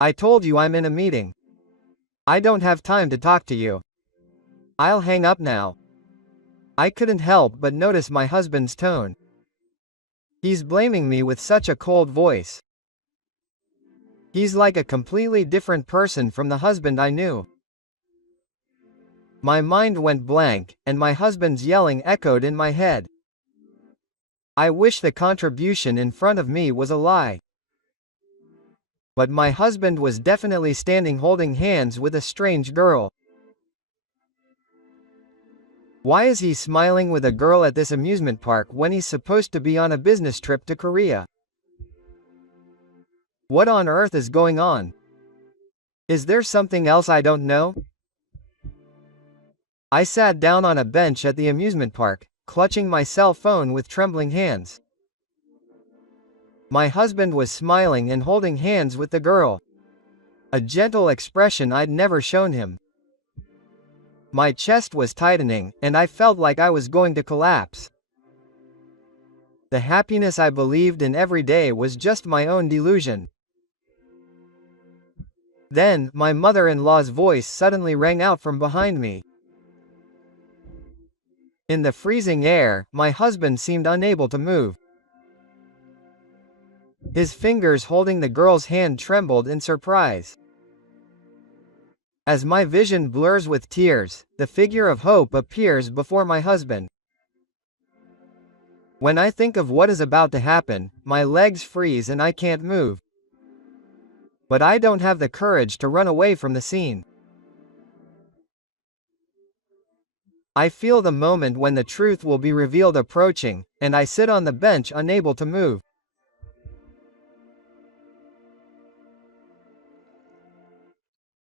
I told you I'm in a meeting. I don't have time to talk to you. I'll hang up now. I couldn't help but notice my husband's tone. He's blaming me with such a cold voice. He's like a completely different person from the husband I knew. My mind went blank, and my husband's yelling echoed in my head. I wish the contribution in front of me was a lie. But my husband was definitely standing holding hands with a strange girl. Why is he smiling with a girl at this amusement park when he's supposed to be on a business trip to Korea? What on earth is going on? Is there something else I don't know? I sat down on a bench at the amusement park, clutching my cell phone with trembling hands. My husband was smiling and holding hands with the girl. A gentle expression I'd never shown him. My chest was tightening, and I felt like I was going to collapse. The happiness I believed in every day was just my own delusion. Then, my mother-in-law's voice suddenly rang out from behind me. In the freezing air, my husband seemed unable to move. His fingers holding the girl's hand trembled in surprise. As my vision blurs with tears, the figure of hope appears before my husband. When I think of what is about to happen, my legs freeze and I can't move. But I don't have the courage to run away from the scene. I feel the moment when the truth will be revealed approaching, and I sit on the bench unable to move.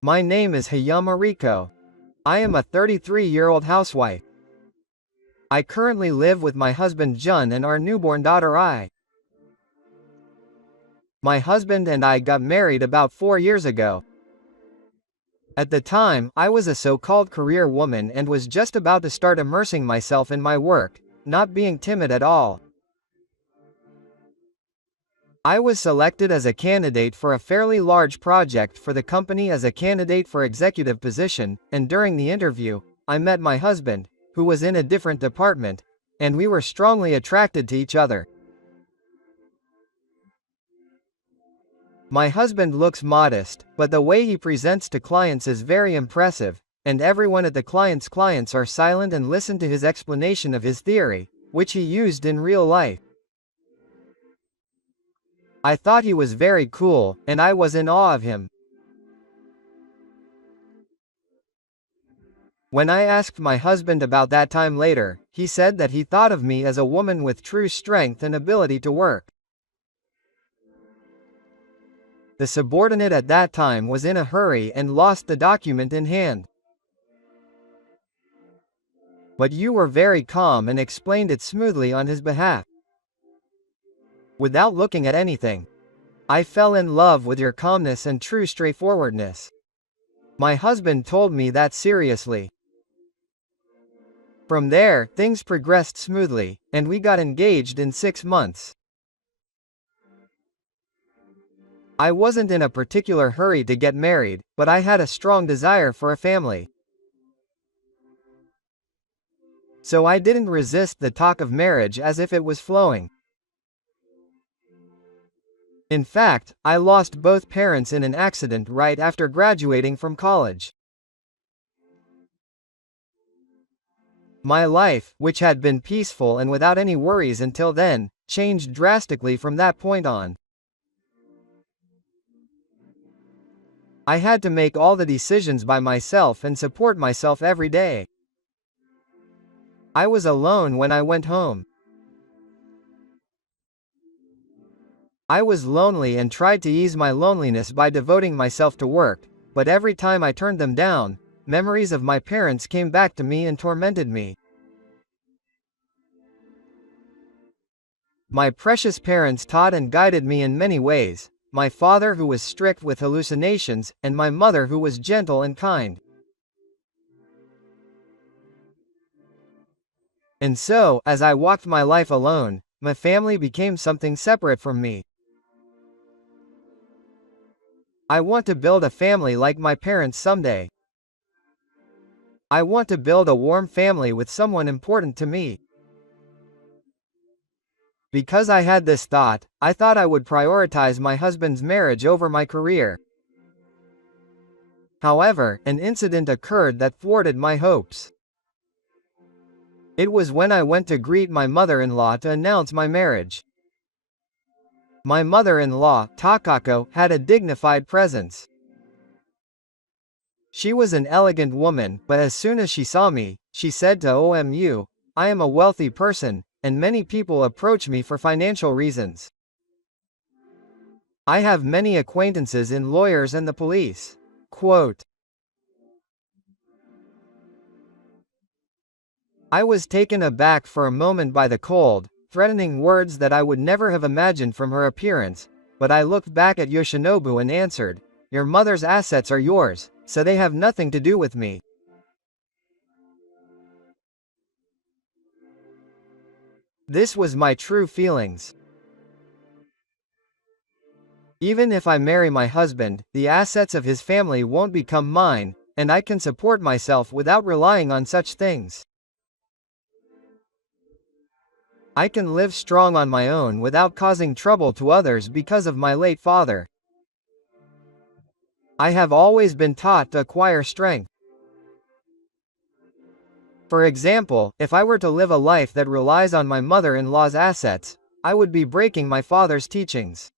My name is Hayama Riko. I am a 33-year-old housewife. I currently live with my husband Jun and our newborn daughter Ai. My husband and I got married about 4 years ago. At the time, I was a so-called career woman and was just about to start immersing myself in my work, not being timid at all. I was selected as a candidate for a fairly large project for the company as a candidate for executive position, and during the interview, I met my husband, who was in a different department, and we were strongly attracted to each other. My husband looks modest, but the way he presents to clients is very impressive, and everyone at the clients are silent and listen to his explanation of his theory, which he used in real life. I thought he was very cool, and I was in awe of him. When I asked my husband about that time later, he said that he thought of me as a woman with true strength and ability to work. The subordinate at that time was in a hurry and lost the document in hand. But you were very calm and explained it smoothly on his behalf. Without looking at anything. I fell in love with your calmness and true straightforwardness. My husband told me that seriously. From there, things progressed smoothly, and we got engaged in 6 months. I wasn't in a particular hurry to get married, but I had a strong desire for a family. So I didn't resist the talk of marriage as if it was flowing. In fact, I lost both parents in an accident right after graduating from college. My life, which had been peaceful and without any worries until then, changed drastically from that point on. I had to make all the decisions by myself and support myself every day. I was alone when I went home. I was lonely and tried to ease my loneliness by devoting myself to work, but every time I turned them down, memories of my parents came back to me and tormented me. My precious parents taught and guided me in many ways, my father who was strict with hallucinations, and my mother who was gentle and kind. And so, as I walked my life alone, my family became something separate from me. I want to build a family like my parents someday. I want to build a warm family with someone important to me. Because I had this thought, I thought I would prioritize my husband's marriage over my career. However, an incident occurred that thwarted my hopes. It was when I went to greet my mother-in-law to announce my marriage. My mother-in-law, Takako, had a dignified presence. She was an elegant woman, but as soon as she saw me, she said to Omu, "I am a wealthy person, and many people approach me for financial reasons. I have many acquaintances in lawyers and the police." Quote, I was taken aback for a moment by the cold, threatening words that I would never have imagined from her appearance, but I looked back at Yoshinobu and answered, "Your mother's assets are yours, so they have nothing to do with me." This was my true feelings. Even if I marry my husband, the assets of his family won't become mine, and I can support myself without relying on such things. I can live strong on my own without causing trouble to others because of my late father. I have always been taught to acquire strength. For example, if I were to live a life that relies on my mother-in-law's assets, I would be breaking my father's teachings.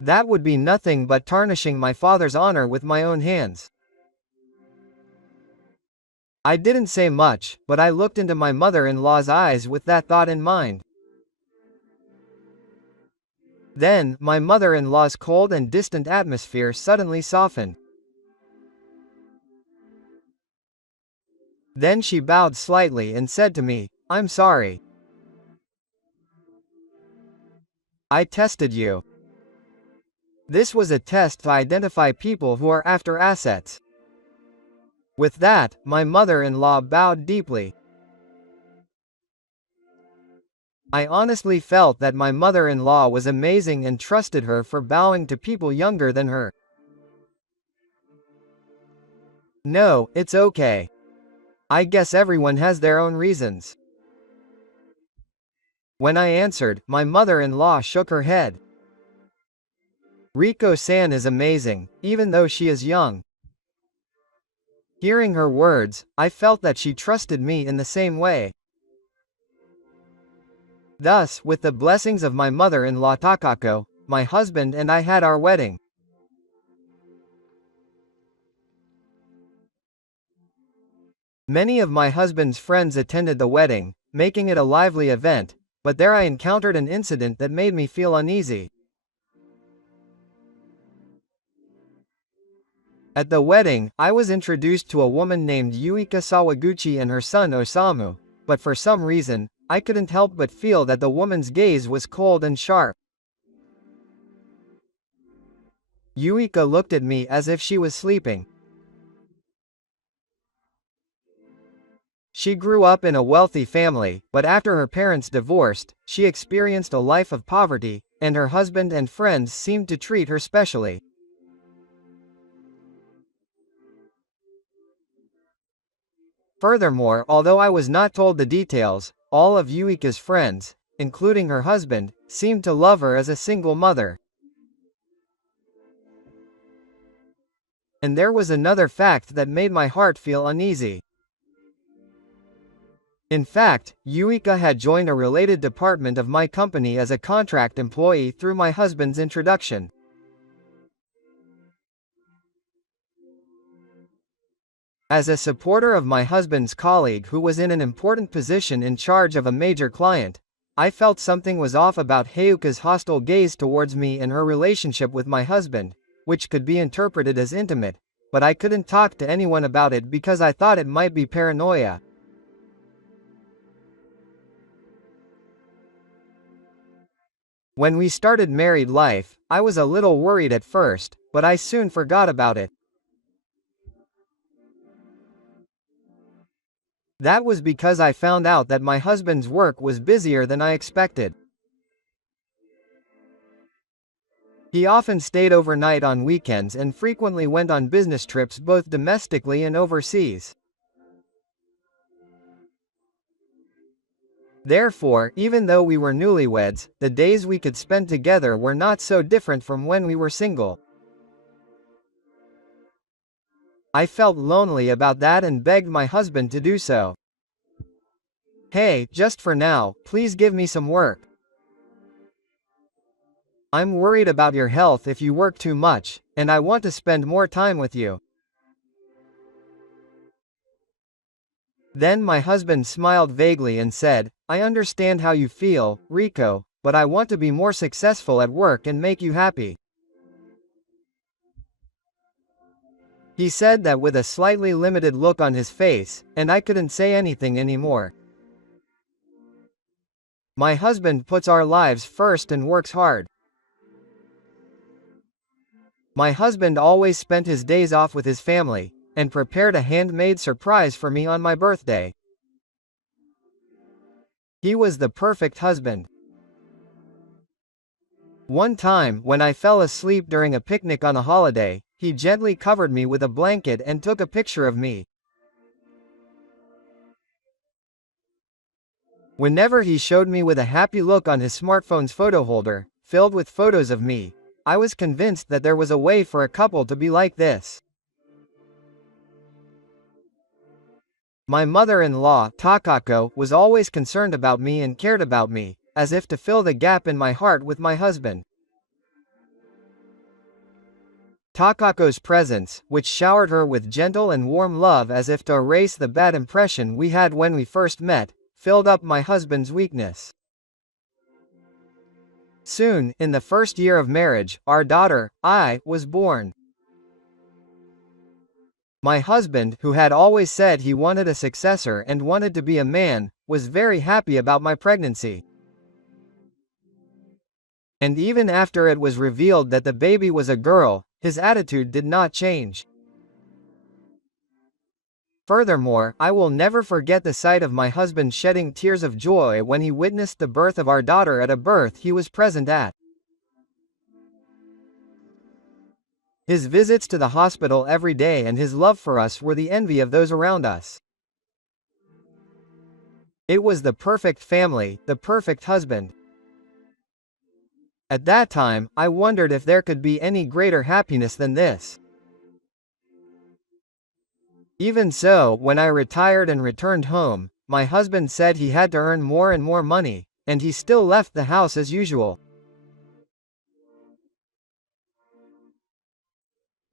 That would be nothing but tarnishing my father's honor with my own hands. I didn't say much, but I looked into my mother-in-law's eyes with that thought in mind. Then, my mother-in-law's cold and distant atmosphere suddenly softened. Then she bowed slightly and said to me, "I'm sorry. I tested you." This was a test to identify people who are after assets. With that, my mother-in-law bowed deeply. I honestly felt that my mother-in-law was amazing and trusted her for bowing to people younger than her. "No, it's okay. I guess everyone has their own reasons." When I answered, my mother-in-law shook her head. "Riko-san is amazing, even though she is young." Hearing her words, I felt that she trusted me in the same way. Thus, with the blessings of my mother-in-law Takako, my husband and I had our wedding. Many of my husband's friends attended the wedding, making it a lively event, but there I encountered an incident that made me feel uneasy. At the wedding, I was introduced to a woman named Yuika Sawaguchi and her son Osamu, but for some reason, I couldn't help but feel that the woman's gaze was cold and sharp. Yuika looked at me as if she was sleeping. She grew up in a wealthy family, but after her parents divorced, she experienced a life of poverty, and her husband and friends seemed to treat her specially. Furthermore, although I was not told the details, all of Yuika's friends, including her husband, seemed to love her as a single mother. And there was another fact that made my heart feel uneasy. In fact, Yuika had joined a related department of my company as a contract employee through my husband's introduction. As a supporter of my husband's colleague who was in an important position in charge of a major client, I felt something was off about Hayuka's hostile gaze towards me and her relationship with my husband, which could be interpreted as intimate, but I couldn't talk to anyone about it because I thought it might be paranoia. When we started married life, I was a little worried at first, but I soon forgot about it. That was because I found out that my husband's work was busier than I expected. He often stayed overnight on weekends and frequently went on business trips both domestically and overseas. Therefore, even though we were newlyweds, the days we could spend together were not so different from when we were single. I felt lonely about that and begged my husband to do so. "Hey, just for now, please give me some work. I'm worried about your health if you work too much, and I want to spend more time with you." Then my husband smiled vaguely and said, "I understand how you feel, Rico, but I want to be more successful at work and make you happy." He said that with a slightly limited look on his face, and I couldn't say anything anymore. My husband puts our lives first and works hard. My husband always spent his days off with his family, and prepared a handmade surprise for me on my birthday. He was the perfect husband. One time, when I fell asleep during a picnic on a holiday, he gently covered me with a blanket and took a picture of me. Whenever he showed me with a happy look on his smartphone's photo holder, filled with photos of me, I was convinced that there was a way for a couple to be like this. My mother-in-law, Takako, was always concerned about me and cared about me, as if to fill the gap in my heart with my husband. Takako's presence, which showered her with gentle and warm love as if to erase the bad impression we had when we first met, filled up my husband's weakness. Soon, in the first year of marriage, our daughter, I, was born. My husband, who had always said he wanted a successor and wanted to be a man, was very happy about my pregnancy. And even after it was revealed that the baby was a girl, his attitude did not change. Furthermore, I will never forget the sight of my husband shedding tears of joy when he witnessed the birth of our daughter at a birth he was present at. His visits to the hospital every day and his love for us were the envy of those around us. It was the perfect family, the perfect husband. At that time, I wondered if there could be any greater happiness than this. Even so, when I retired and returned home, my husband said he had to earn more and more money, and he still left the house as usual.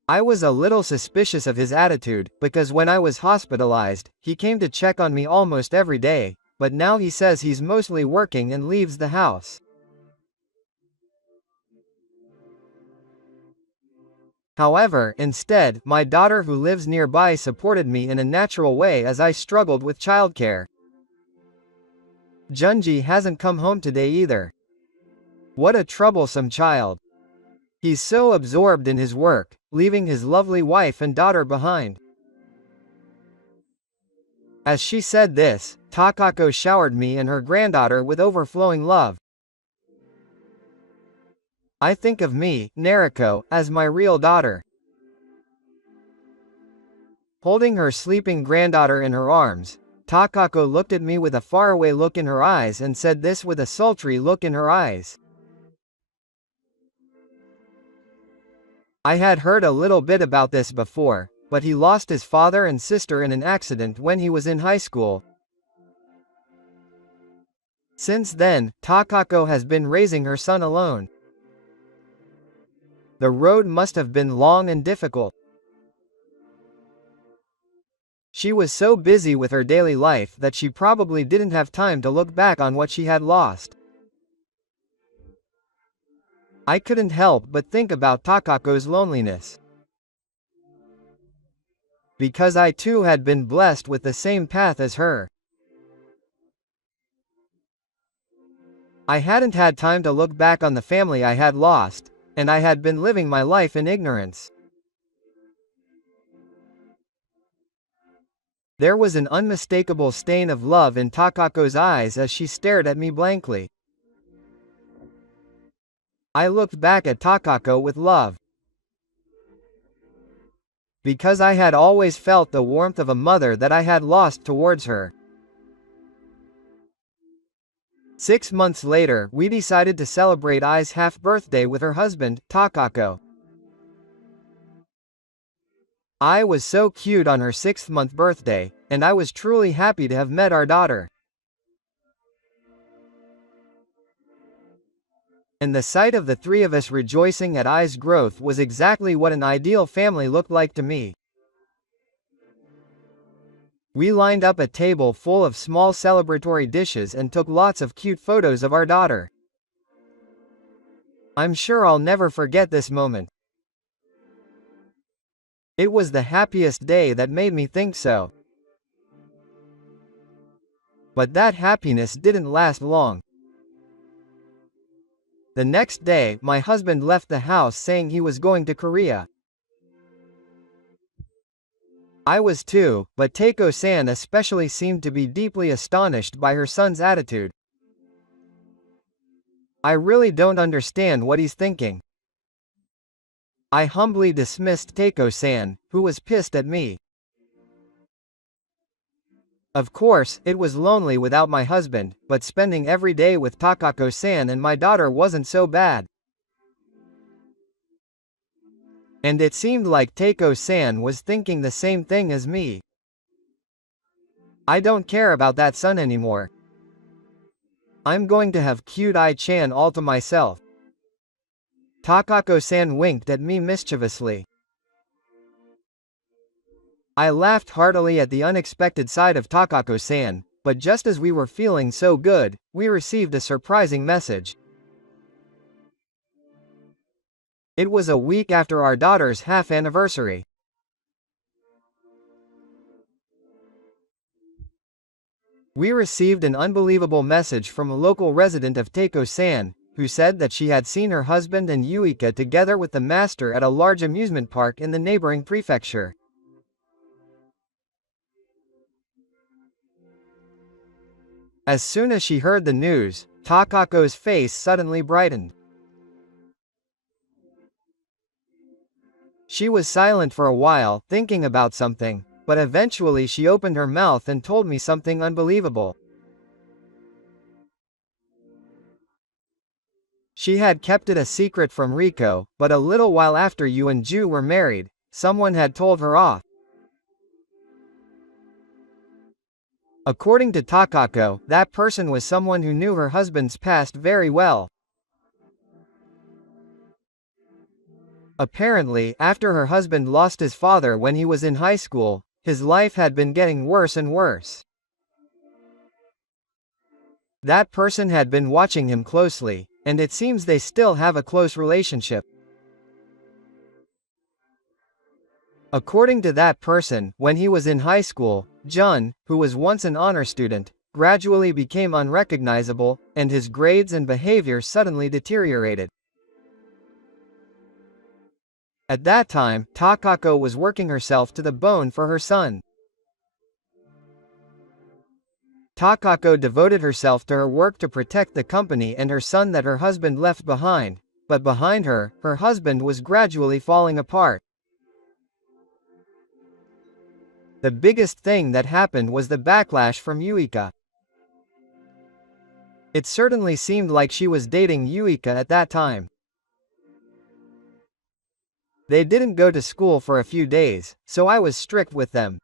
I was a little suspicious of his attitude, because when I was hospitalized, he came to check on me almost every day, but now he says he's mostly working and leaves the house. However, instead, my daughter who lives nearby supported me in a natural way as I struggled with childcare. Junji hasn't come home today either. What a troublesome child. He's so absorbed in his work, leaving his lovely wife and daughter behind. As she said this, Takako showered me and her granddaughter with overflowing love. I think of me, Nariko, as my real daughter. Holding her sleeping granddaughter in her arms, Takako looked at me with a faraway look in her eyes and said this with a sultry look in her eyes. I had heard a little bit about this before, but he lost his father and sister in an accident when he was in high school. Since then, Takako has been raising her son alone. The road must have been long and difficult. She was so busy with her daily life that she probably didn't have time to look back on what she had lost. I couldn't help but think about Takako's loneliness. Because I too had been blessed with the same path as her. I hadn't had time to look back on the family I had lost, and I had been living my life in ignorance. There was an unmistakable stain of love in Takako's eyes as she stared at me blankly. I looked back at Takako with love. Because I had always felt the warmth of a mother that I had lost towards her. 6 months later, we decided to celebrate Ai's half-birthday with her husband, Takako. Ai was so cute on her 6th-month birthday, and I was truly happy to have met our daughter. And the sight of the three of us rejoicing at Ai's growth was exactly what an ideal family looked like to me. We lined up a table full of small celebratory dishes and took lots of cute photos of our daughter. I'm sure I'll never forget this moment. It was the happiest day that made me think so. But that happiness didn't last long. The next day, my husband left the house saying he was going to Korea. I was too, but Takeo-san especially seemed to be deeply astonished by her son's attitude. I really don't understand what he's thinking. I humbly dismissed Takeo-san, who was pissed at me. Of course, it was lonely without my husband, but spending every day with Takako-san and my daughter wasn't so bad. And it seemed like Takeo-san was thinking the same thing as me. I don't care about that son anymore. I'm going to have cute Ai-chan all to myself. Takako-san winked at me mischievously. I laughed heartily at the unexpected side of Takako-san, but just as we were feeling so good, we received a surprising message. It was a week after our daughter's half anniversary. We received an unbelievable message from a local resident of Takeo-san, who said that she had seen her husband and Yuika together with the master at a large amusement park in the neighboring prefecture. As soon as she heard the news, Takako's face suddenly brightened. She was silent for a while, thinking about something, but eventually she opened her mouth and told me something unbelievable. She had kept it a secret from Riko, but a little while after you and Ju were married, someone had told her off. According to Takako, that person was someone who knew her husband's past very well. Apparently, after her husband lost his father when he was in high school, his life had been getting worse and worse. That person had been watching him closely, and it seems they still have a close relationship. According to that person, when he was in high school, Jun, who was once an honor student, gradually became unrecognizable, and his grades and behavior suddenly deteriorated. At that time, Takako was working herself to the bone for her son. Takako devoted herself to her work to protect the company and her son that her husband left behind, but behind her, her husband was gradually falling apart. The biggest thing that happened was the backlash from Yuika. It certainly seemed like she was dating Yuika at that time. They didn't go to school for a few days, so I was strict with them.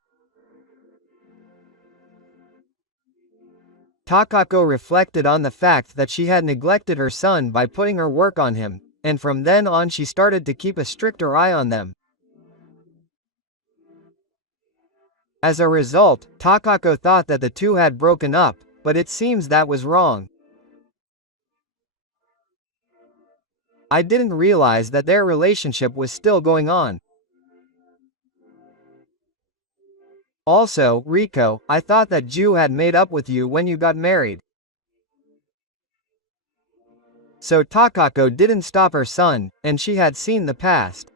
Takako reflected on the fact that she had neglected her son by putting her work on him, and from then on she started to keep a stricter eye on them. As a result, Takako thought that the two had broken up, but it seems that was wrong. I didn't realize that their relationship was still going on. Also, Riko, I thought that Ju had made up with you when you got married. So Takako didn't stop her son, and she had seen the past.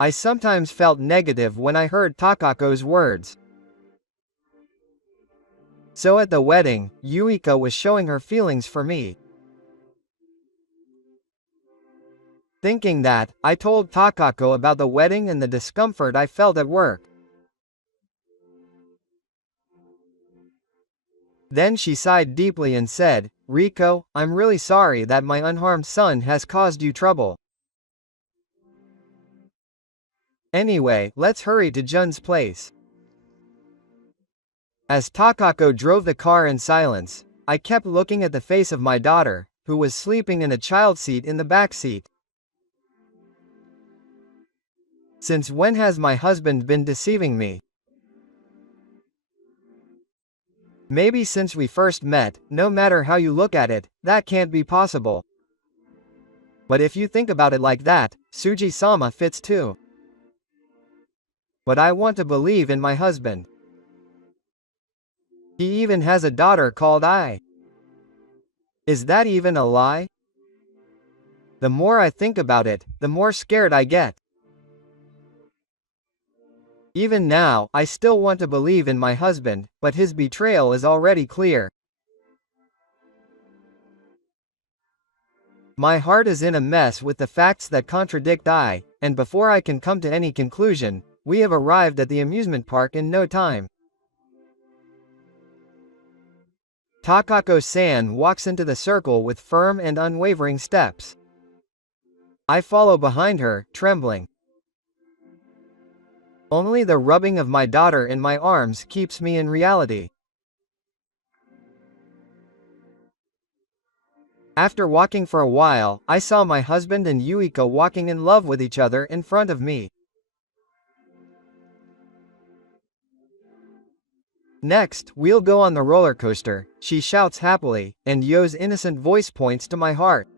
I sometimes felt negative when I heard Takako's words. So at the wedding, Yuika was showing her feelings for me. Thinking that, I told Takako about the wedding and the discomfort I felt at work. Then she sighed deeply and said, "Rico, I'm really sorry that my unharmed son has caused you trouble. Anyway, let's hurry to Jun's place." As Takako drove the car in silence, I kept looking at the face of my daughter, who was sleeping in a child seat in the back seat. Since when has my husband been deceiving me? Maybe since we first met. No matter how you look at it, that can't be possible. But if you think about it like that, Suji-sama fits too. But I want to believe in my husband. He even has a daughter called Ai. Is that even a lie? The more I think about it, the more scared I get. Even now, I still want to believe in my husband, but his betrayal is already clear. My heart is in a mess with the facts that contradict I, and before I can come to any conclusion, we have arrived at the amusement park in no time. Takako-san walks into the circle with firm and unwavering steps. I follow behind her, trembling. Only the rubbing of my daughter in my arms keeps me in reality. After walking for a while, I saw my husband and Yuika walking in love with each other in front of me. "Next, we'll go on the roller coaster," she shouts happily, and Yo's innocent voice points to my heart.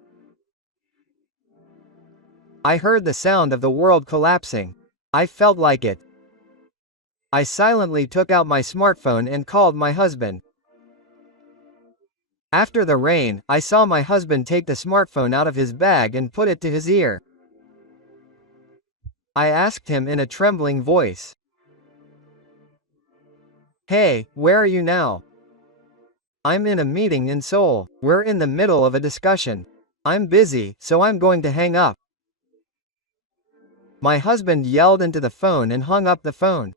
I heard the sound of the world collapsing. I felt like it. I silently took out my smartphone and called my husband. After the rain, I saw my husband take the smartphone out of his bag and put it to his ear. I asked him in a trembling voice, "Hey, where are you now?" "I'm in a meeting in Seoul. We're in the middle of a discussion. I'm busy, so I'm going to hang up." My husband yelled into the phone and hung up the phone.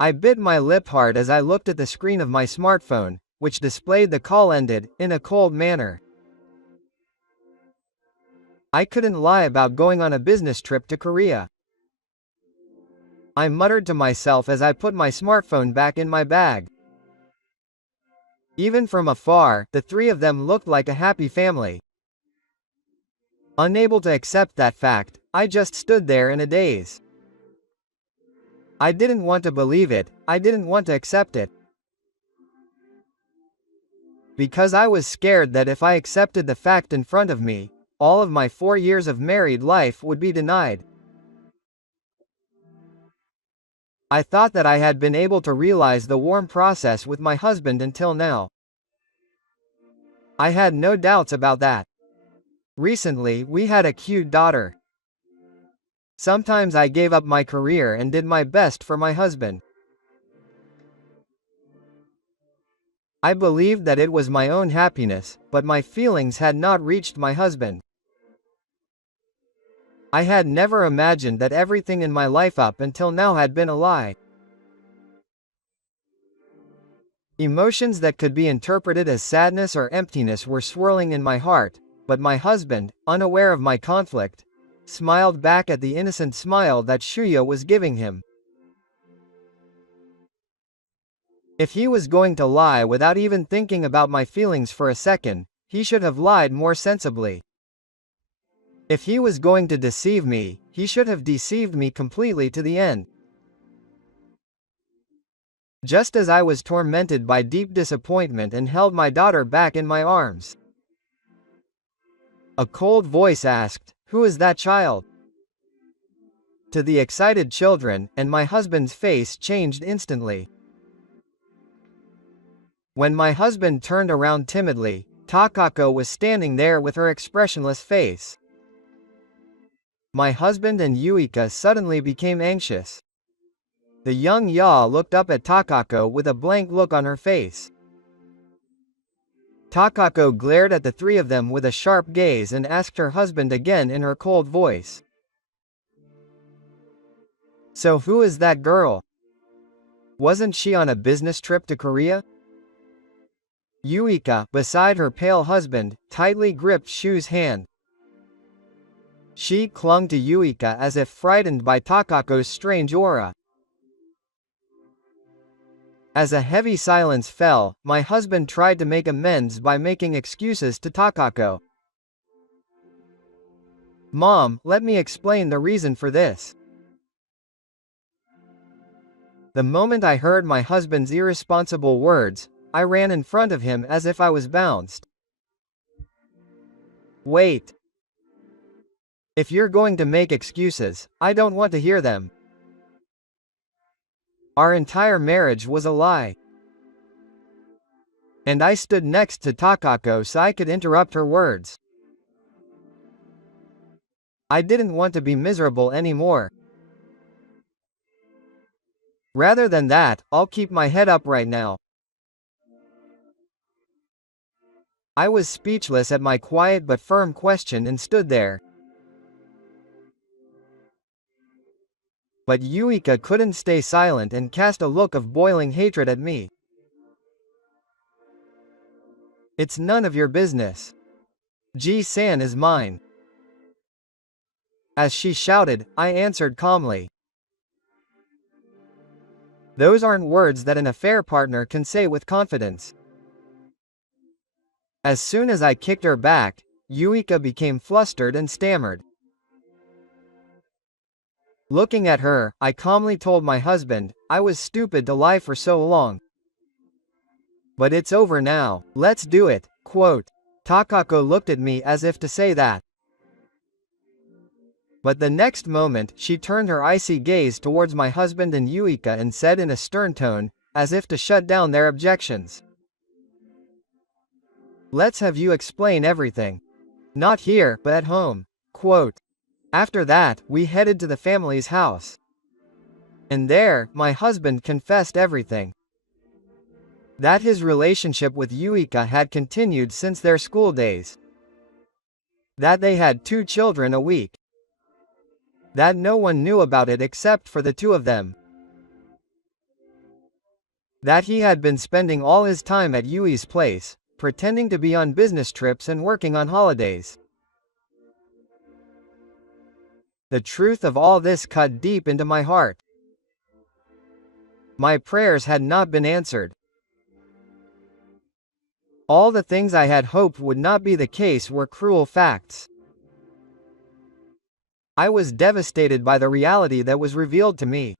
I bit my lip hard as I looked at the screen of my smartphone, which displayed the call ended, in a cold manner. I couldn't lie about going on a business trip to Korea. I muttered to myself as I put my smartphone back in my bag. Even from afar, the three of them looked like a happy family. Unable to accept that fact, I just stood there in a daze. I didn't want to believe it, I didn't want to accept it. Because I was scared that if I accepted the fact in front of me, all of my 4 years of married life would be denied. I thought that I had been able to realize the warm process with my husband until now. I had no doubts about that. Recently, we had a cute daughter. Sometimes I gave up my career and did my best for my husband. I believed that it was my own happiness, but my feelings had not reached my husband. I had never imagined that everything in my life up until now had been a lie. Emotions that could be interpreted as sadness or emptiness were swirling in my heart, but my husband, unaware of my conflict, smiled back at the innocent smile that Shuya was giving him. If he was going to lie without even thinking about my feelings for a second, he should have lied more sensibly. If he was going to deceive me, he should have deceived me completely to the end. Just as I was tormented by deep disappointment and held my daughter back in my arms, a cold voice asked, "Who is that child?" To the excited children, and my husband's face changed instantly. When my husband turned around timidly, Takako was standing there with her expressionless face. My husband and Yuika suddenly became anxious. The young Ya looked up at Takako with a blank look on her face. Takako glared at the three of them with a sharp gaze and asked her husband again in her cold voice. So who is that girl? Wasn't she on a business trip to Korea? Yuika, beside her pale husband, tightly gripped Shu's hand. She clung to Yuika as if frightened by Takako's strange aura. As a heavy silence fell, my husband tried to make amends by making excuses to Takako. Mom, let me explain the reason for this. The moment I heard my husband's irresponsible words, I ran in front of him as if I was bounced. Wait. If you're going to make excuses, I don't want to hear them. Our entire marriage was a lie. And I stood next to Takako so I could interrupt her words. I didn't want to be miserable anymore. Rather than that, I'll keep my head up right now. I was speechless at my quiet but firm question and stood there. But Yuika couldn't stay silent and cast a look of boiling hatred at me. It's none of your business. Ji-san is mine. As she shouted, I answered calmly. Those aren't words that an affair partner can say with confidence. As soon as I kicked her back, Yuika became flustered and stammered. Looking at her, I calmly told my husband, I was stupid to lie for so long. But it's over now, let's do it, quote. Takako looked at me as if to say that. But the next moment, she turned her icy gaze towards my husband and Yuika and said in a stern tone, as if to shut down their objections. Let's have you explain everything. Not here, but at home, quote. After that, we headed to the family's house. And there, my husband confessed everything. That his relationship with Yuika had continued since their school days. That they had 2 children a week. That no one knew about it except for the 2 of them. That he had been spending all his time at Yui's place, pretending to be on business trips and working on holidays. The truth of all this cut deep into my heart. My prayers had not been answered. All the things I had hoped would not be the case were cruel facts. I was devastated by the reality that was revealed to me.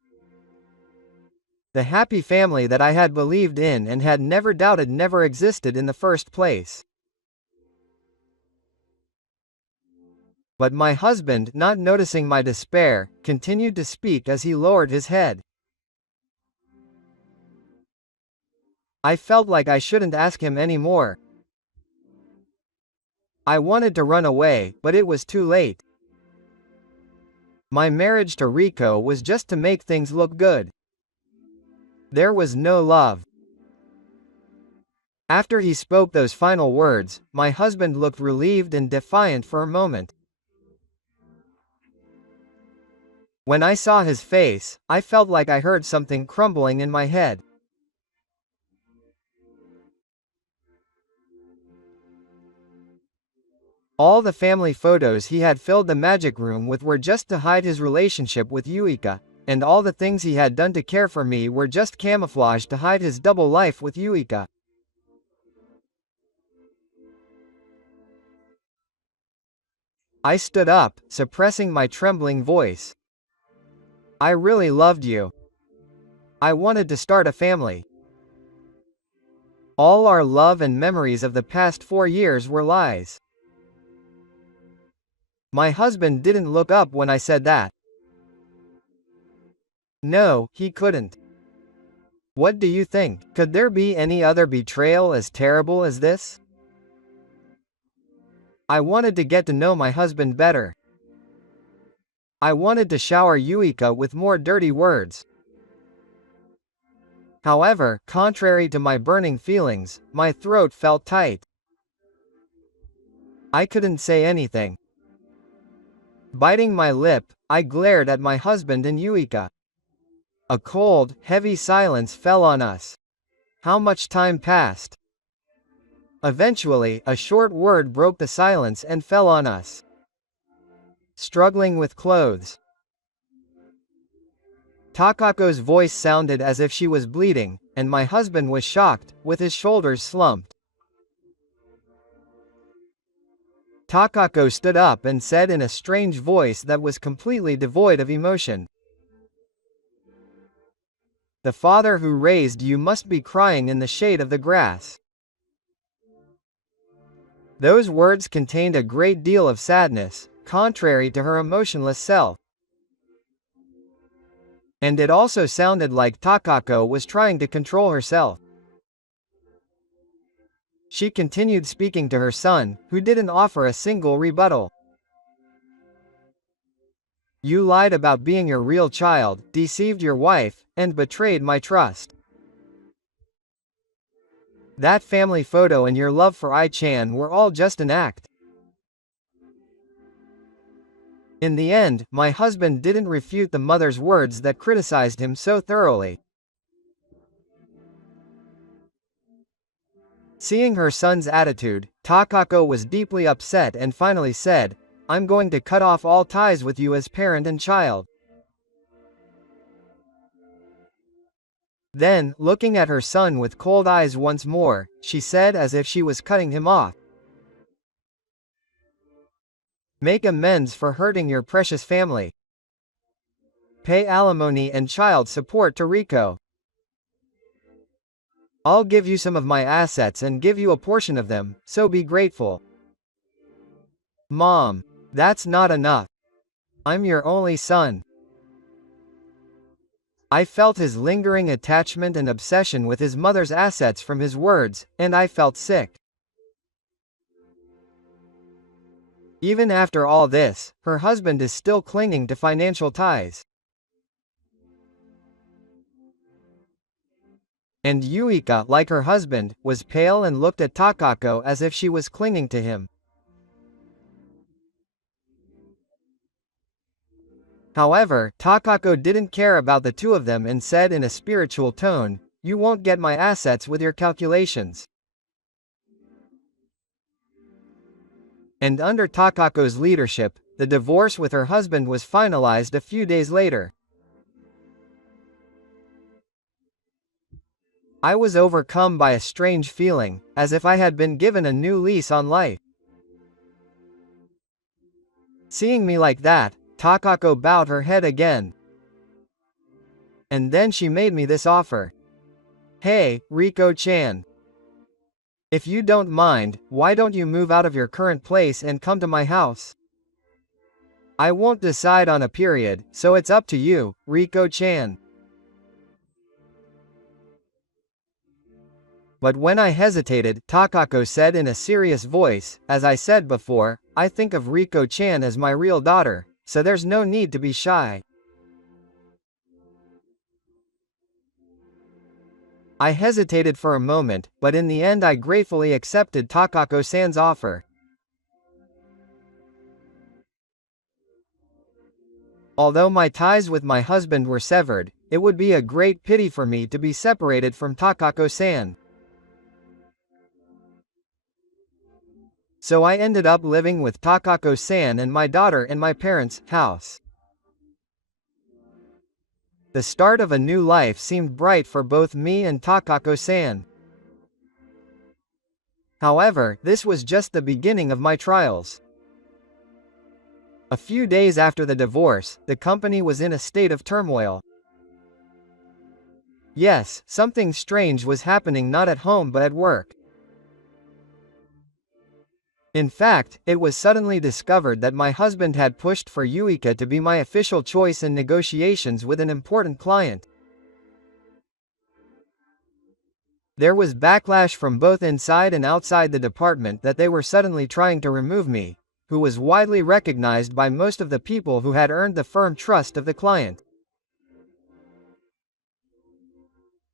The happy family that I had believed in and had never doubted never existed in the first place. But my husband, not noticing my despair, continued to speak as he lowered his head. I felt like I shouldn't ask him any more. I wanted to run away, but it was too late. My marriage to Riko was just to make things look good. There was no love. After he spoke those final words, my husband looked relieved and defiant for a moment. When I saw his face, I felt like I heard something crumbling in my head. All the family photos he had filled the magic room with were just to hide his relationship with Yuika, and all the things he had done to care for me were just camouflage to hide his double life with Yuika. I stood up, suppressing my trembling voice. I really loved you. I wanted to start a family. All our love and memories of the past 4 years were lies. My husband didn't look up when I said that. No, he couldn't. What do you think? Could there be any other betrayal as terrible as this? I wanted to get to know my husband better. I wanted to shower Yuika with more dirty words. However, contrary to my burning feelings, my throat felt tight. I couldn't say anything. Biting my lip, I glared at my husband and Yuika. A cold, heavy silence fell on us. How much time passed? Eventually, a short word broke the silence and fell on us. Struggling with clothes. Takako's voice sounded as if she was bleeding, and my husband was shocked, with his shoulders slumped. Takako stood up and said in a strange voice that was completely devoid of emotion, "The father who raised you must be crying in the shade of the grass." Those words contained a great deal of sadness, contrary to her emotionless self. And it also sounded like Takako was trying to control herself. She continued speaking to her son, who didn't offer a single rebuttal. "You lied about being your real child, deceived your wife, and betrayed my trust. That family photo and your love for Ai-chan were all just an act." In the end, my husband didn't refute the mother's words that criticized him so thoroughly. Seeing her son's attitude, Takako was deeply upset and finally said, "I'm going to cut off all ties with you as parent and child." Then, looking at her son with cold eyes once more, she said as if she was cutting him off, "Make amends for hurting your precious family. Pay alimony and child support to Rico. I'll give you some of my assets and give you a portion of them, so be grateful." "Mom, that's not enough. I'm your only son." I felt his lingering attachment and obsession with his mother's assets from his words, and I felt sick. Even after all this, her husband is still clinging to financial ties. And Yuika, like her husband, was pale and looked at Takako as if she was clinging to him. However, Takako didn't care about the two of them and said in a spiritual tone, "You won't get my assets with your calculations." And under Takako's leadership, the divorce with her husband was finalized a few days later. I was overcome by a strange feeling, as if I had been given a new lease on life. Seeing me like that, Takako bowed her head again. And then she made me this offer. "Hey, Rico-chan. If you don't mind, why don't you move out of your current place and come to my house? I won't decide on a period, so it's up to you, Rico-chan." But when I hesitated, Takako said in a serious voice, "As I said before, I think of Rico-chan as my real daughter, so there's no need to be shy." I hesitated for a moment, but in the end I gratefully accepted Takako-san's offer. Although my ties with my husband were severed, it would be a great pity for me to be separated from Takako-san. So I ended up living with Takako-san and my daughter in my parents' house. The start of a new life seemed bright for both me and Takako-san. However, this was just the beginning of my trials. A few days after the divorce, the company was in a state of turmoil. Yes, something strange was happening not at home but at work. In fact, it was suddenly discovered that my husband had pushed for Yuika to be my official choice in negotiations with an important client. There was backlash from both inside and outside the department that they were suddenly trying to remove me, who was widely recognized by most of the people who had earned the firm trust of the client.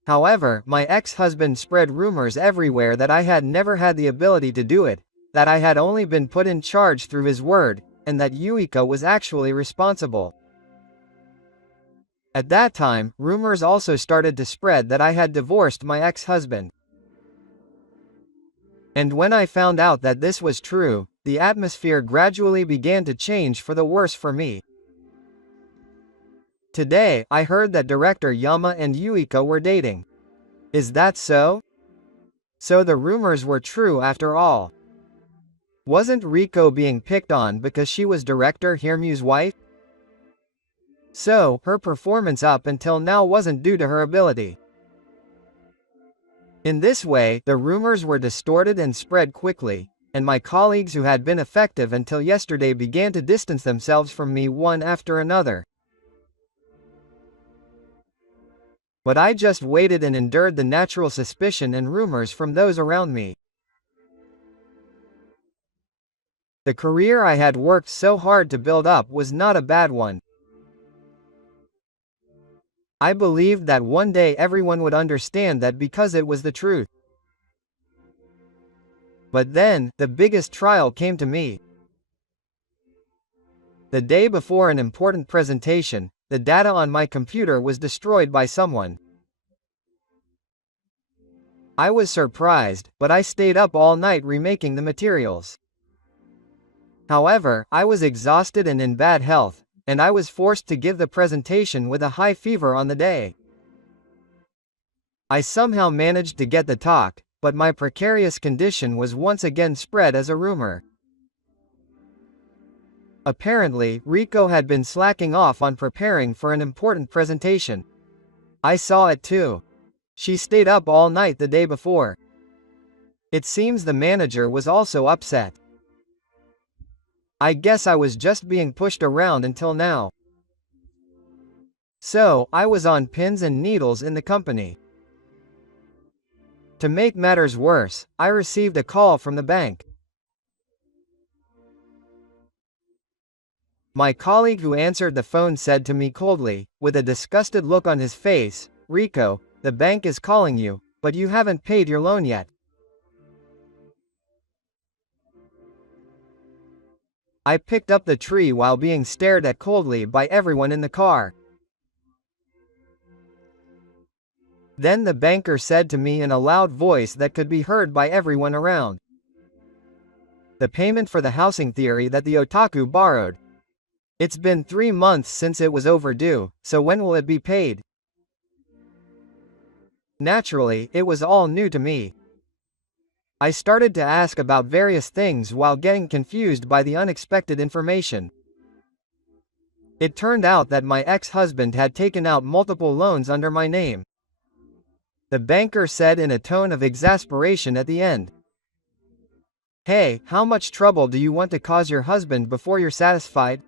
However, my ex-husband spread rumors everywhere that I had never had the ability to do it, that I had only been put in charge through his word, and that Yuika was actually responsible. At that time, rumors also started to spread that I had divorced my ex-husband. And when I found out that this was true, the atmosphere gradually began to change for the worse for me. Today, I heard that director Yama and Yuika were dating. Is that so? So the rumors were true after all. Wasn't Riko being picked on because she was director Hirmu's wife? So, her performance up until now wasn't due to her ability. In this way, the rumors were distorted and spread quickly, and my colleagues who had been effective until yesterday began to distance themselves from me one after another. But I just waited and endured the natural suspicion and rumors from those around me. The career I had worked so hard to build up was not a bad one. I believed that one day everyone would understand that because it was the truth. But then, the biggest trial came to me. The day before an important presentation, the data on my computer was destroyed by someone. I was surprised, but I stayed up all night remaking the materials. However, I was exhausted and in bad health, and I was forced to give the presentation with a high fever on the day. I somehow managed to get the talk, but my precarious condition was once again spread as a rumor. Apparently, Riko had been slacking off on preparing for an important presentation. I saw it too. She stayed up all night the day before. It seems the manager was also upset. I guess I was just being pushed around until now. So, I was on pins and needles in the company. To make matters worse, I received a call from the bank. My colleague who answered the phone said to me coldly, with a disgusted look on his face, "Riko, the bank is calling you, but you haven't paid your loan yet." I picked up the tree while being stared at coldly by everyone in the car. Then the banker said to me in a loud voice that could be heard by everyone around, "The payment for the housing theory that the otaku borrowed. It's been 3 months since it was overdue, so when will it be paid?" Naturally, it was all new to me. I started to ask about various things while getting confused by the unexpected information. It turned out that my ex-husband had taken out multiple loans under my name. The banker said in a tone of exasperation at the end, "Hey, how much trouble do you want to cause your husband before you're satisfied?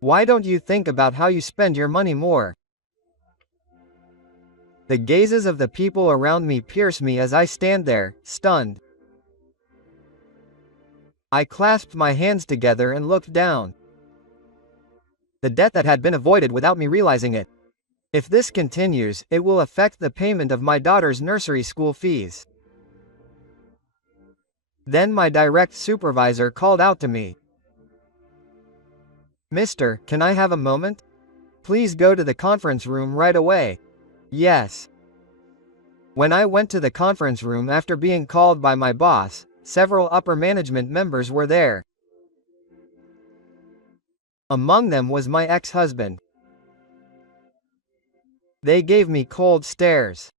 Why don't you think about how you spend your money more?" The gazes of the people around me pierce me as I stand there, stunned. I clasped my hands together and looked down. The debt that had been avoided without me realizing it. If this continues, it will affect the payment of my daughter's nursery school fees. Then my direct supervisor called out to me, "Mister, can I have a moment? Please go to the conference room right away." Yes. When I went to the conference room after being called by my boss, several upper management members were there. Among them was my ex-husband. They gave me cold stares.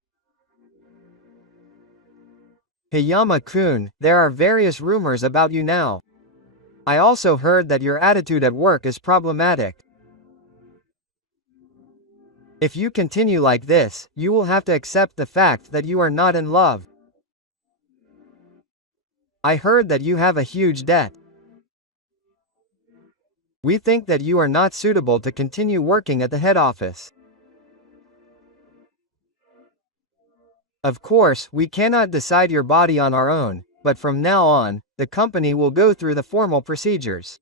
"Hayama-kun, there are various rumors about you now. I also heard that your attitude at work is problematic. If you continue like this, you will have to accept the fact that you are not in love. I heard that you have a huge debt. We think that you are not suitable to continue working at the head office. Of course, we cannot decide your body on our own, but from now on, the company will go through the formal procedures.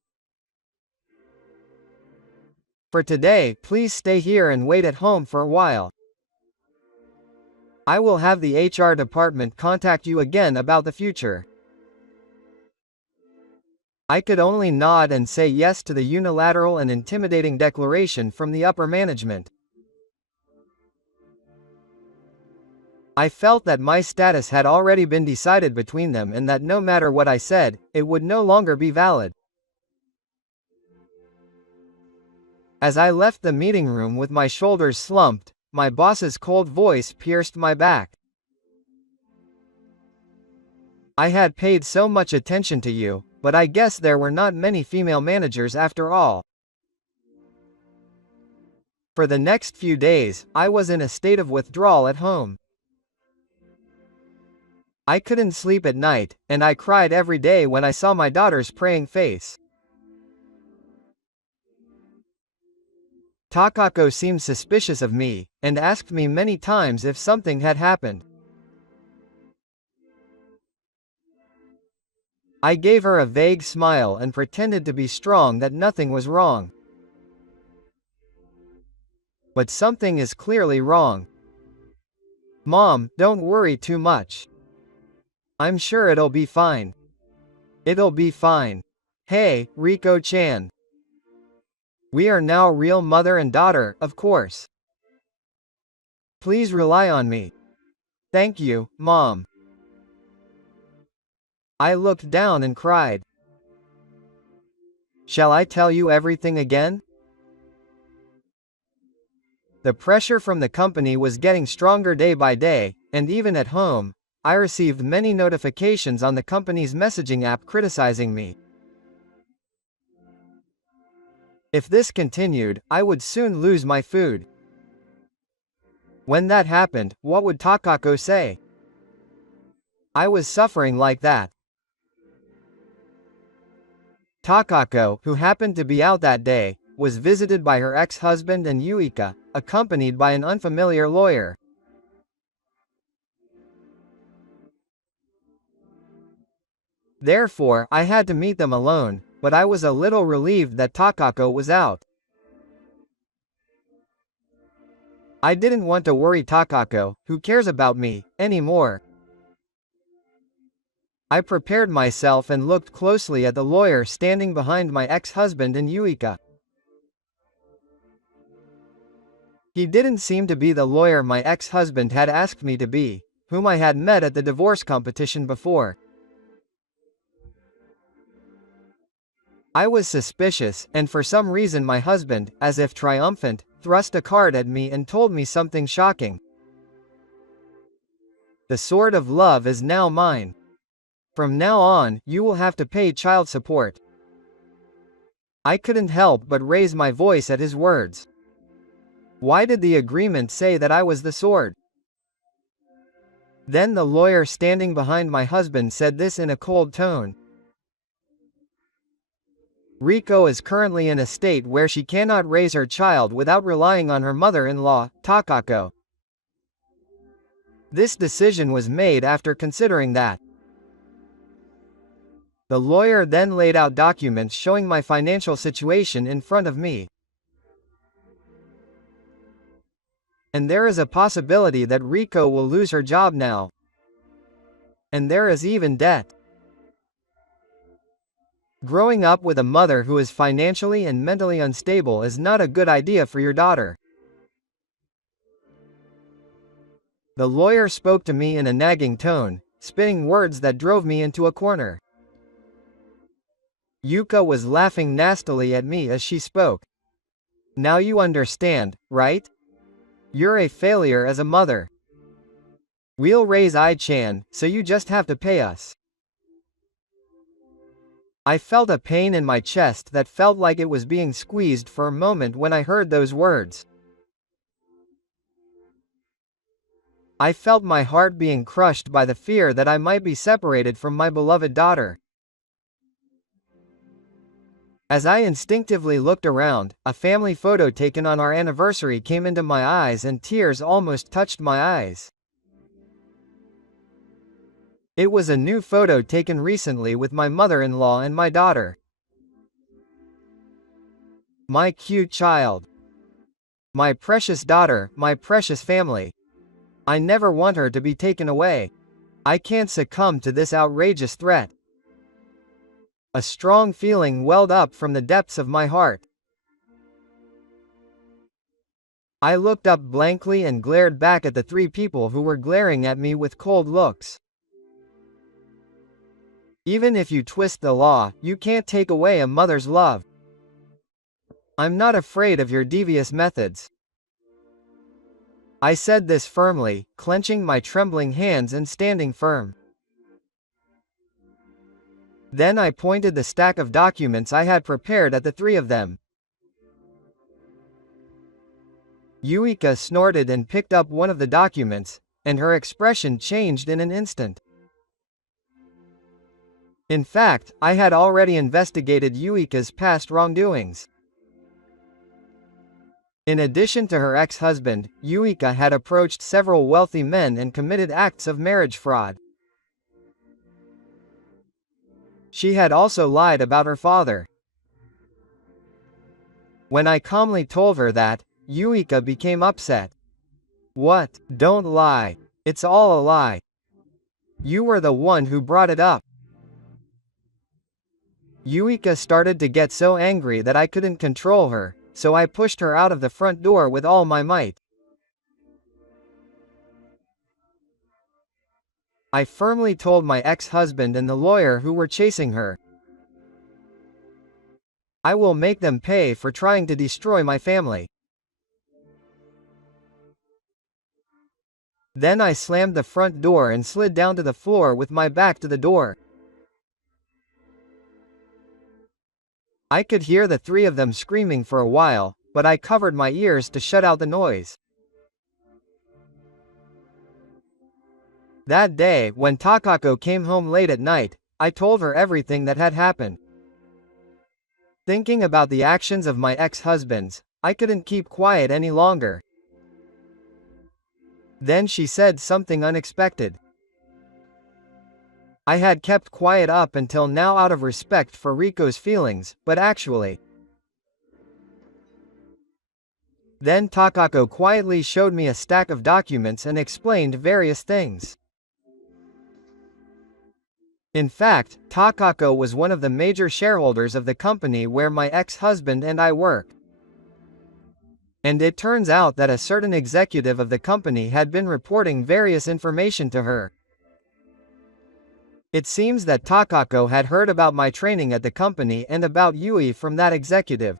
For today, please stay here and wait at home for a while. I will have the HR department contact you again about the future. I could only nod and say yes to the unilateral and intimidating declaration from the upper management. I felt that my status had already been decided between them and that no matter what I said, it would no longer be valid. As I left the meeting room with my shoulders slumped, my boss's cold voice pierced my back. I had paid so much attention to you, but I guess there were not many female managers after all. For the next few days, I was in a state of withdrawal at home. I couldn't sleep at night, and I cried every day when I saw my daughter's praying face. Takako seemed suspicious of me, and asked me many times if something had happened. I gave her a vague smile and pretended to be strong that nothing was wrong. But something is clearly wrong. Mom, don't worry too much. I'm sure it'll be fine. It'll be fine. Hey, Riko-chan. We are now real mother and daughter, of course. Please rely on me. Thank you, Mom. I looked down and cried. Shall I tell you everything again? The pressure from the company was getting stronger day by day, and even at home, I received many notifications on the company's messaging app criticizing me. If this continued, I would soon lose my food. When that happened, what would Takako say? I was suffering like that. Takako, who happened to be out that day, was visited by her ex-husband and Yuika, accompanied by an unfamiliar lawyer. Therefore, I had to meet them alone, but I was a little relieved that Takako was out. I didn't want to worry Takako, who cares about me, anymore. I prepared myself and looked closely at the lawyer standing behind my ex-husband and Yuika. He didn't seem to be the lawyer my ex-husband had asked me to be, whom I had met at the divorce competition before. I was suspicious, and for some reason my husband, as if triumphant, thrust a card at me and told me something shocking. The sword of love is now mine. From now on, you will have to pay child support. I couldn't help but raise my voice at his words. Why did the agreement say that I was the sword? Then the lawyer standing behind my husband said this in a cold tone. Riko is currently in a state where she cannot raise her child without relying on her mother-in-law, Takako. This decision was made after considering that. The lawyer then laid out documents showing my financial situation in front of me. And there is a possibility that Riko will lose her job now. And there is even debt. Growing up with a mother who is financially and mentally unstable is not a good idea for your daughter. The lawyer spoke to me in a nagging tone, spitting words that drove me into a corner. Yuka was laughing nastily at me as she spoke. Now you understand, right? You're a failure as a mother. We'll raise Ai-chan, so you just have to pay us. I felt a pain in my chest that felt like it was being squeezed for a moment when I heard those words. I felt my heart being crushed by the fear that I might be separated from my beloved daughter. As I instinctively looked around, a family photo taken on our anniversary came into my eyes and tears almost touched my eyes. It was a new photo taken recently with my mother-in-law and my daughter. My cute child. My precious daughter, my precious family. I never want her to be taken away. I can't succumb to this outrageous threat. A strong feeling welled up from the depths of my heart. I looked up blankly and glared back at the three people who were glaring at me with cold looks. Even if you twist the law, you can't take away a mother's love. I'm not afraid of your devious methods. I said this firmly, clenching my trembling hands and standing firm. Then I pointed the stack of documents I had prepared at the three of them. Yuika snorted and picked up one of the documents, and her expression changed in an instant. In fact, I had already investigated Yuika's past wrongdoings. In addition to her ex-husband, Yuika had approached several wealthy men and committed acts of marriage fraud. She had also lied about her father. When I calmly told her that, Yuika became upset. What? Don't lie. It's all a lie. You were the one who brought it up. Yuika started to get so angry that I couldn't control her, so I pushed her out of the front door with all my might. I firmly told my ex-husband and the lawyer who were chasing her, I will make them pay for trying to destroy my family. Then I slammed the front door and slid down to the floor with my back to the door. I could hear the three of them screaming for a while, but I covered my ears to shut out the noise. That day, when Takako came home late at night, I told her everything that had happened. Thinking about the actions of my ex-husbands, I couldn't keep quiet any longer. Then she said something unexpected. I had kept quiet up until now out of respect for Riko's feelings, but actually. Then Takako quietly showed me a stack of documents and explained various things. In fact, Takako was one of the major shareholders of the company where my ex-husband and I work. And it turns out that a certain executive of the company had been reporting various information to her. It seems that Takako had heard about my training at the company and about Yui from that executive.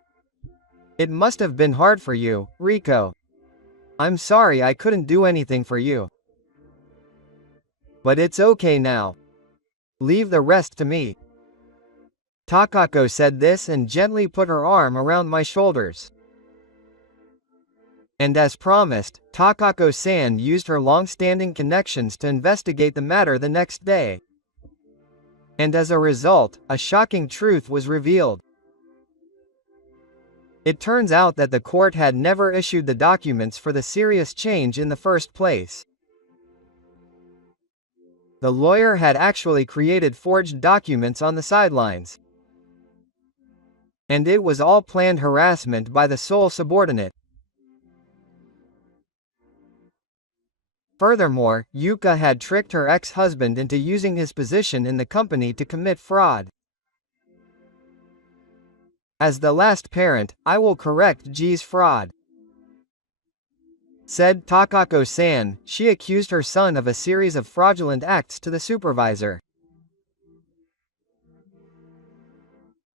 It must have been hard for you, Riko. I'm sorry I couldn't do anything for you. But it's okay now. Leave the rest to me. Takako said this and gently put her arm around my shoulders. And as promised, Takako-san used her long-standing connections to investigate the matter the next day. And as a result, a shocking truth was revealed. It turns out that the court had never issued the documents for the serious change in the first place. The lawyer had actually created forged documents on the sidelines. And it was all planned harassment by the sole subordinate. Furthermore, Yuka had tricked her ex-husband into using his position in the company to commit fraud. As the last parent, I will correct G's fraud, said Takako-san. She accused her son of a series of fraudulent acts to the supervisor.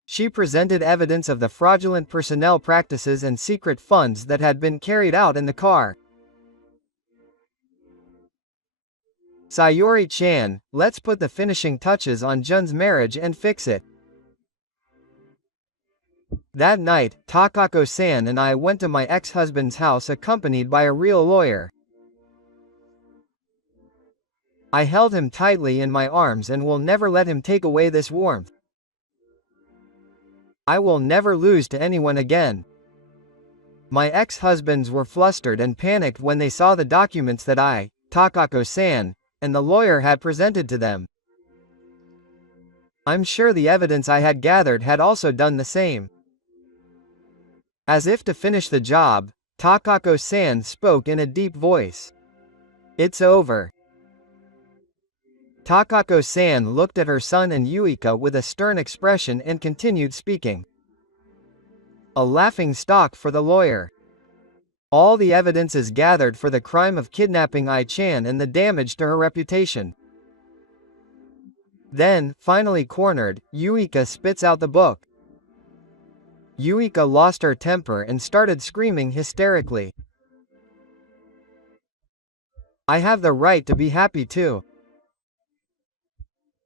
She presented evidence of the fraudulent personnel practices and secret funds that had been carried out in the car. Sayori-chan, let's put the finishing touches on Jun's marriage and fix it. That night, Takako-san and I went to my ex-husband's house accompanied by a real lawyer. I held him tightly in my arms and will never let him take away this warmth. I will never lose to anyone again. My ex-husbands were flustered and panicked when they saw the documents that I, Takako-san, and the lawyer had presented to them. I'm sure the evidence I had gathered had also done the same. As if to finish the job, Takako-san spoke in a deep voice. It's over. Takako-san looked at her son and Yuika with a stern expression and continued speaking. A laughing stock for the lawyer. All the evidence is gathered for the crime of kidnapping Ai-chan and the damage to her reputation. Then, finally cornered, Yuika spits out the book. Yuika lost her temper and started screaming hysterically. I have the right to be happy too.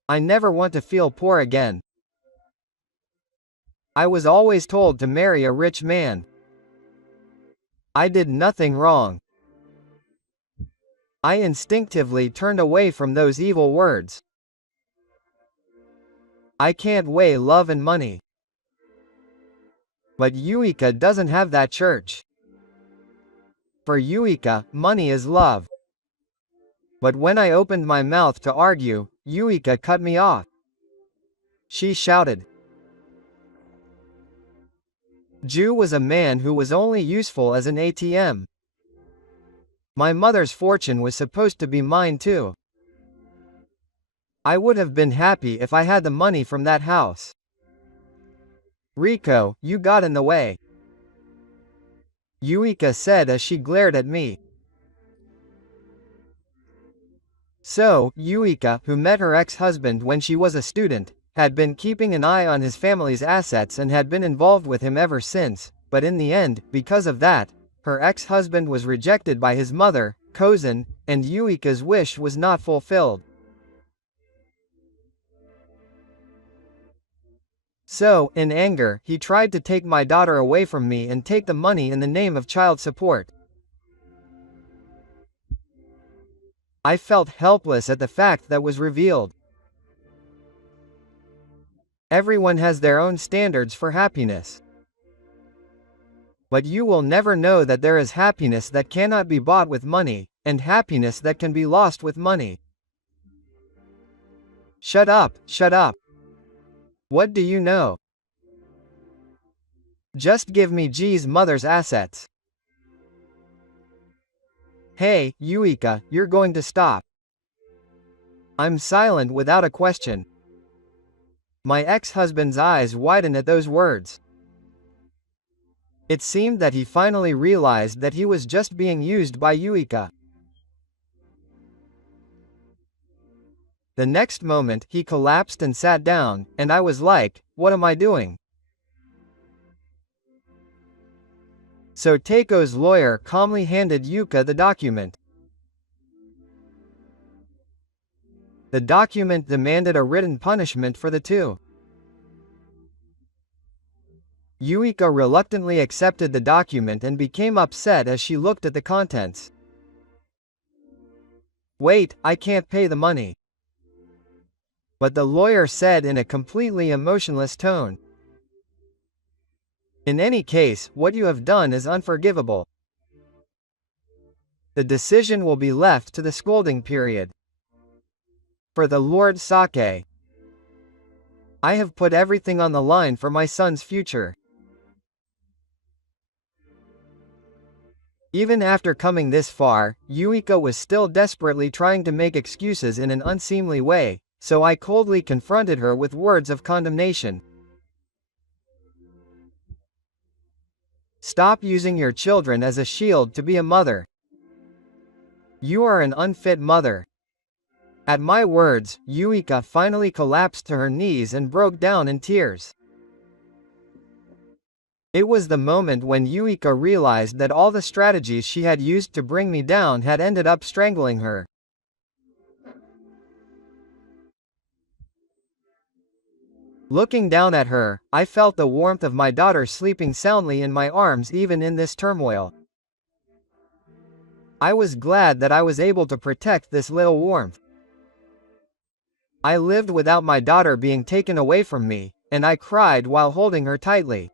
I never want to feel poor again. I was always told to marry a rich man. I did nothing wrong. I instinctively turned away from those evil words. I can't weigh love and money. But Yuika doesn't have that church. For Yuika, money is love. But when I opened my mouth to argue, Yuika cut me off. She shouted. Ju was a man who was only useful as an ATM. My mother's fortune was supposed to be mine too. I would have been happy if I had the money from that house. Riko, you got in the way. Yuika said as she glared at me. So, Yuika, who met her ex-husband when she was a student, had been keeping an eye on his family's assets and had been involved with him ever since, but in the end, because of that, her ex-husband was rejected by his mother, Kozan, and Yuika's wish was not fulfilled. So, in anger, he tried to take my daughter away from me and take the money in the name of child support. I felt helpless at the fact that was revealed. Everyone has their own standards for happiness. But you will never know that there is happiness that cannot be bought with money, and happiness that can be lost with money. Shut up, shut up. What do you know? Just give me G's mother's assets. Hey, Yuika, you're going to stop. I'm silent without a question. My ex-husband's eyes widened at those words. It seemed that he finally realized that he was just being used by Yuika. The next moment, he collapsed and sat down, and I was like, what am I doing? So Taiko's lawyer calmly handed Yuika the document. The document demanded a written punishment for the two. Yuika reluctantly accepted the document and became upset as she looked at the contents. Wait, I can't pay the money. But the lawyer said in a completely emotionless tone. In any case, what you have done is unforgivable. The decision will be left to the scolding period. For the Lord Sake. I have put everything on the line for my son's future. Even after coming this far, Yuika was still desperately trying to make excuses in an unseemly way, so I coldly confronted her with words of condemnation. Stop using your children as a shield to be a mother. You are an unfit mother. At my words, Yuika finally collapsed to her knees and broke down in tears. It was the moment when Yuika realized that all the strategies she had used to bring me down had ended up strangling her. Looking down at her, I felt the warmth of my daughter sleeping soundly in my arms even in this turmoil. I was glad that I was able to protect this little warmth. I lived without my daughter being taken away from me, and I cried while holding her tightly.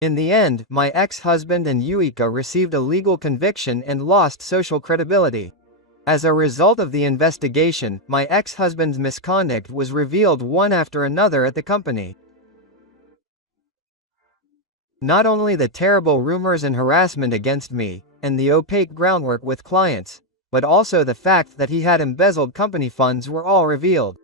In the end, my ex-husband and Yuika received a legal conviction and lost social credibility. As a result of the investigation, my ex-husband's misconduct was revealed one after another at the company. Not only the terrible rumors and harassment against me, and the opaque groundwork with clients, but also the fact that he had embezzled company funds were all revealed.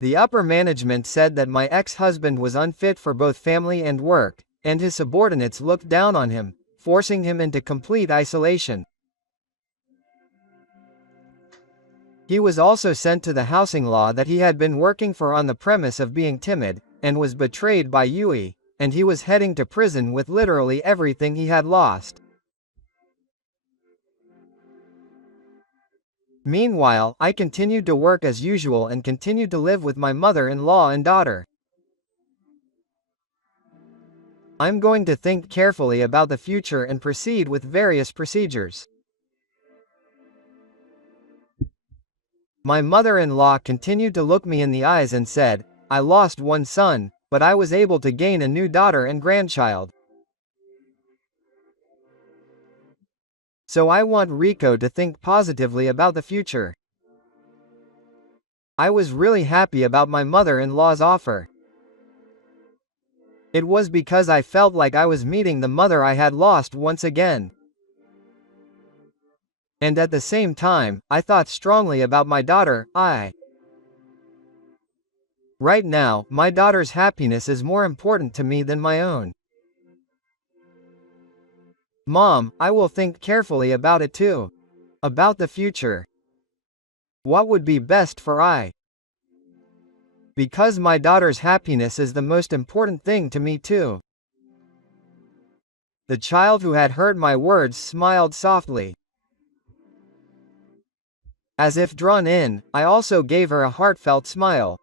The upper management said that my ex-husband was unfit for both family and work, and his subordinates looked down on him, forcing him into complete isolation. He was also sent to the housing law that he had been working for on the premise of being timid, and was betrayed by Yui, and he was heading to prison with literally everything he had lost. Meanwhile, I continued to work as usual and continued to live with my mother-in-law and daughter. I'm going to think carefully about the future and proceed with various procedures. My mother-in-law continued to look me in the eyes and said, I lost one son, but I was able to gain a new daughter and grandchild. So I want Rico to think positively about the future. I was really happy about my mother-in-law's offer. It was because I felt like I was meeting the mother I had lost once again. And at the same time, I thought strongly about my daughter. Right now, my daughter's happiness is more important to me than my own. Mom, I will think carefully about it too. About the future. What would be best for I? Because my daughter's happiness is the most important thing to me too. The child who had heard my words smiled softly. As if drawn in, I also gave her a heartfelt smile.